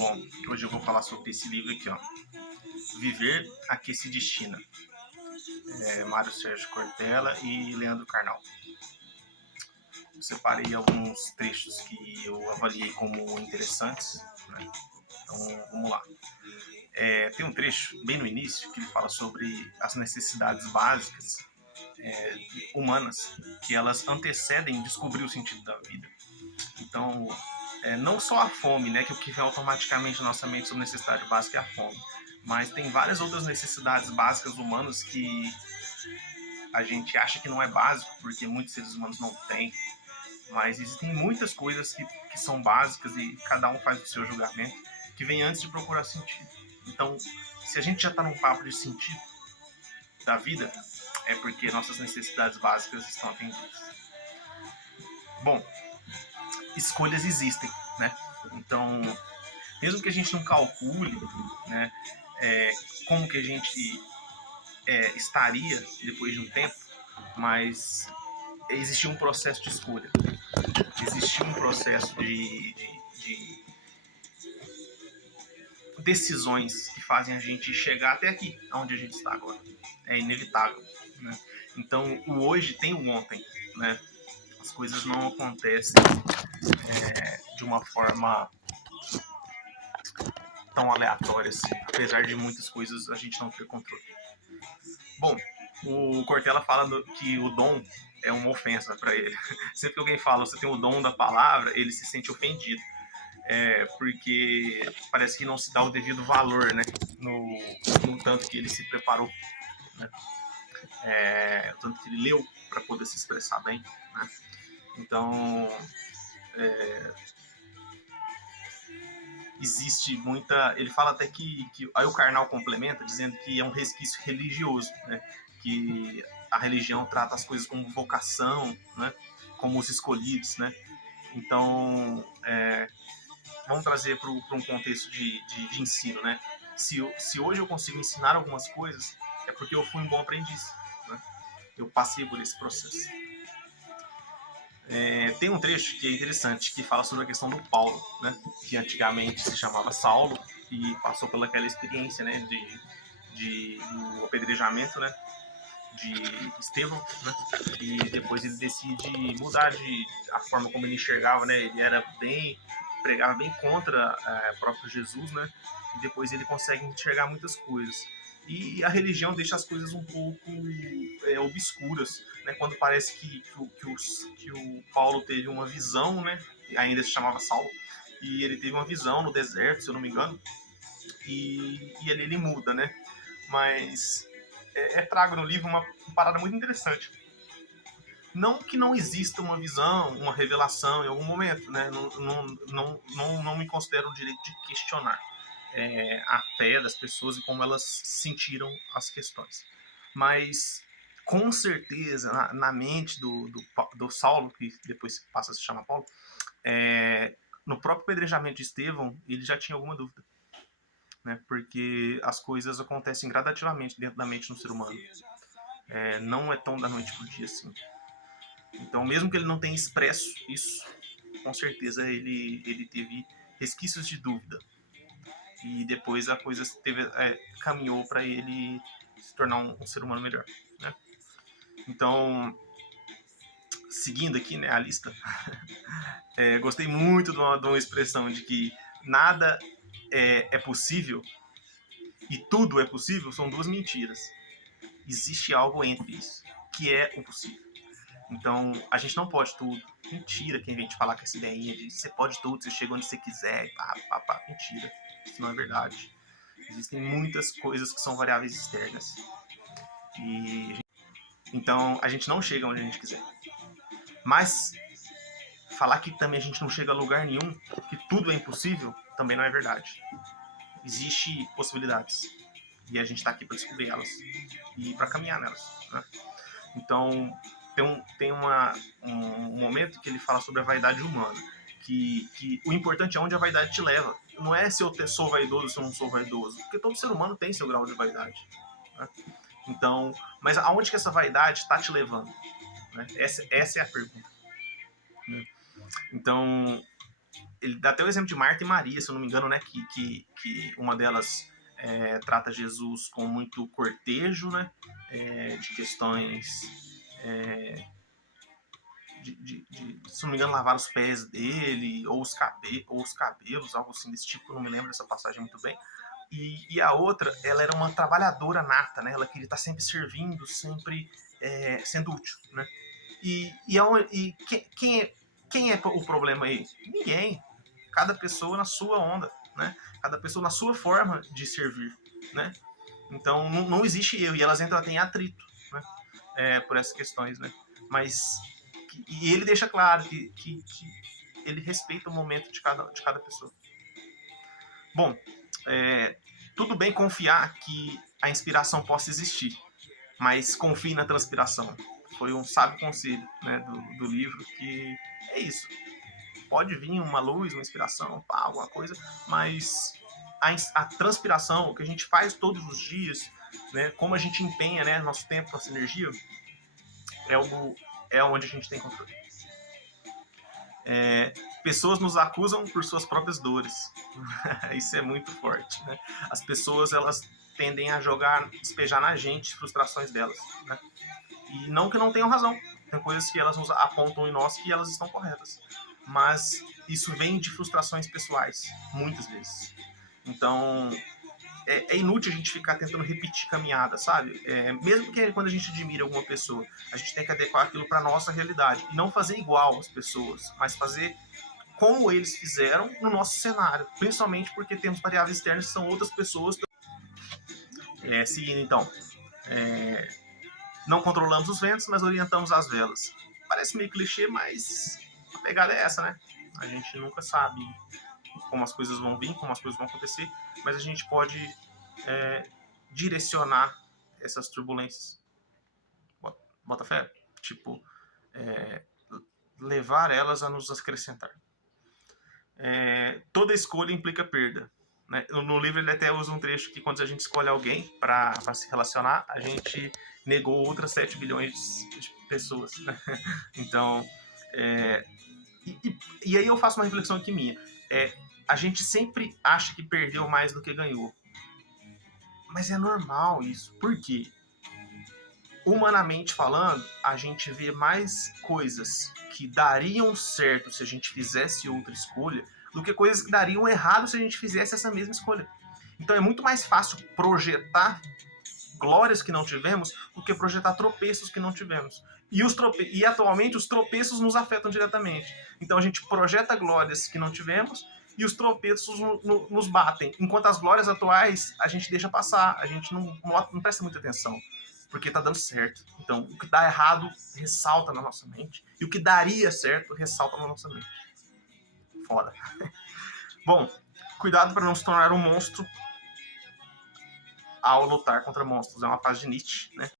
Bom, hoje eu vou falar sobre esse livro aqui, ó. Viver a que se destina. Mário Sérgio Cortella e Leandro Carnal. Eu separei alguns trechos que eu avaliei como interessantes, né? Então, vamos lá. Tem um trecho bem no início que ele fala sobre as necessidades básicas humanas, que elas antecedem descobrir o sentido da vida. Então, não só a fome, né, que o que vem automaticamente na nossa mente sobre necessidade básica é a fome, mas tem várias outras necessidades básicas humanas que a gente acha que não é básico, porque muitos seres humanos não têm, mas existem muitas coisas que são básicas e cada um faz o seu julgamento, que vem antes de procurar sentido. Então, se a gente já está num papo de sentido da vida, é porque nossas necessidades básicas estão atendidas. Bom, escolhas existem, né? Então, mesmo que a gente não calcule, né, como que a gente estaria depois de um tempo, mas existia um processo de escolha, existia um processo de decisões que fazem a gente chegar até aqui, onde a gente está agora. É inevitável, né? Então, o hoje tem o ontem, né? As coisas não acontecem de uma forma tão aleatória assim, apesar de muitas coisas a gente não ter controle. Bom, o Cortella fala que o dom é uma ofensa para ele. Sempre que alguém fala você tem o dom da palavra, ele se sente ofendido. Porque parece que não se dá o devido valor, né? No tanto que ele se preparou, né? O tanto que ele leu para poder se expressar bem, né? Então, existe muita... Ele fala até que... Aí o Karnal complementa dizendo que é um resquício religioso, né? Que a religião trata as coisas como vocação, né? Como os escolhidos, né? Então, vamos trazer para um contexto de ensino, né? Se hoje eu consigo ensinar algumas coisas, é porque eu fui um bom aprendiz, né? Eu passei por esse processo. Tem um trecho que é interessante, que fala sobre a questão do Paulo, né? Que antigamente se chamava Saulo e passou pelaquela experiência, né? Do apedrejamento, né? De Estevão, né? E depois ele decide mudar a forma como ele enxergava, né? Ele era pregava bem contra o próprio Jesus, né? E depois ele consegue enxergar muitas coisas. E a religião deixa as coisas um pouco obscuras, né? Quando parece que o Paulo teve uma visão, né? Ainda se chamava Saulo, e ele teve uma visão no deserto, se eu não me engano, e ali ele muda, né? Mas trago no livro uma parada muito interessante. Não que não exista uma visão, uma revelação em algum momento, né? Não me considero o direito de questionar a fé das pessoas e como elas sentiram as questões. Mas, com certeza, na mente do Saulo, que depois passa a se chamar Paulo, no próprio apedrejamento de Estevão, ele já tinha alguma dúvida. Né? Porque as coisas acontecem gradativamente dentro da mente do ser humano. Não é tão da noite pro dia assim. Então, mesmo que ele não tenha expresso isso, com certeza ele teve resquícios de dúvida. E depois a coisa caminhou para ele se tornar um ser humano melhor. Né? Então, seguindo aqui, né, a lista, gostei muito de uma expressão de que nada é possível e tudo é possível. São duas mentiras. Existe algo entre isso, que é o possível. Então, a gente não pode tudo. Mentira quem vem te falar com essa ideia de você pode tudo, você chega onde você quiser, pá. Mentira. Isso não é verdade. Existem muitas coisas que são variáveis externas. Então, a gente não chega onde a gente quiser. Mas, falar que também a gente não chega a lugar nenhum, que tudo é impossível, também não é verdade. Existem possibilidades. E a gente está aqui para descobrir elas. E para caminhar nelas. Né? Então, tem um momento que ele fala sobre a vaidade humana, que o importante é onde a vaidade te leva. Não é se eu sou vaidoso ou se eu não sou vaidoso, porque todo ser humano tem seu grau de vaidade. Né? Então, mas aonde que essa vaidade está te levando? Né? Essa é a pergunta. Né? Então, ele dá até o exemplo de Marta e Maria, se eu não me engano, né? Que uma delas trata Jesus com muito cortejo, né? De questões se não me engano, lavar os pés dele, ou os cabelos, algo assim desse tipo, não me lembro dessa passagem muito bem. E a outra, ela era uma trabalhadora nata, né? Ela queria estar sempre servindo, sempre sendo útil, né? Quem é o problema aí? Ninguém. Cada pessoa na sua onda, né? Cada pessoa na sua forma de servir, né? Então não existe eu, e elas entram até em atrito, né? Por essas questões, né? Mas e ele deixa claro que ele respeita o momento de cada pessoa. Bom, tudo bem confiar que a inspiração possa existir, mas confie na transpiração. Foi um sábio conselho, né, do livro, que é isso. Pode vir uma luz, uma inspiração, alguma coisa, mas a transpiração, o que a gente faz todos os dias, né, como a gente empenha, né, nosso tempo, nossa energia, é onde a gente tem controle. Pessoas nos acusam por suas próprias dores. Isso é muito forte, né? As pessoas, elas tendem a despejar na gente frustrações delas, né? E não que não tenham razão. Tem coisas que elas nos apontam em nós que elas estão corretas. Mas isso vem de frustrações pessoais, muitas vezes. Então, é inútil a gente ficar tentando repetir caminhada, sabe? Mesmo que quando a gente admira alguma pessoa, a gente tem que adequar aquilo para nossa realidade. E não fazer igual às pessoas, mas fazer como eles fizeram no nosso cenário. Principalmente porque temos variáveis externas que são outras pessoas. Seguindo, então. Não controlamos os ventos, mas orientamos as velas. Parece meio clichê, mas a pegada é essa, né? A gente nunca sabe como as coisas vão vir, como as coisas vão acontecer, mas a gente pode direcionar essas turbulências. Bota fé? Tipo, levar elas a nos acrescentar. Toda escolha implica perda. Né? No livro ele até usa um trecho que quando a gente escolhe alguém para se relacionar, a gente negou outras 7 bilhões de pessoas. Né? Então, e aí eu faço uma reflexão aqui minha. A gente sempre acha que perdeu mais do que ganhou. Mas é normal isso. Por quê? Humanamente falando, a gente vê mais coisas que dariam certo se a gente fizesse outra escolha do que coisas que dariam errado se a gente fizesse essa mesma escolha. Então é muito mais fácil projetar glórias que não tivemos do que projetar tropeços que não tivemos. E atualmente os tropeços nos afetam diretamente. Então a gente projeta glórias que não tivemos e os tropeços nos batem. Enquanto as glórias atuais a gente deixa passar, a gente não presta muita atenção, porque tá dando certo. Então o que dá errado ressalta na nossa mente, e o que daria certo ressalta na nossa mente. Foda. Bom, cuidado para não se tornar um monstro ao lutar contra monstros. É uma frase de Nietzsche, né?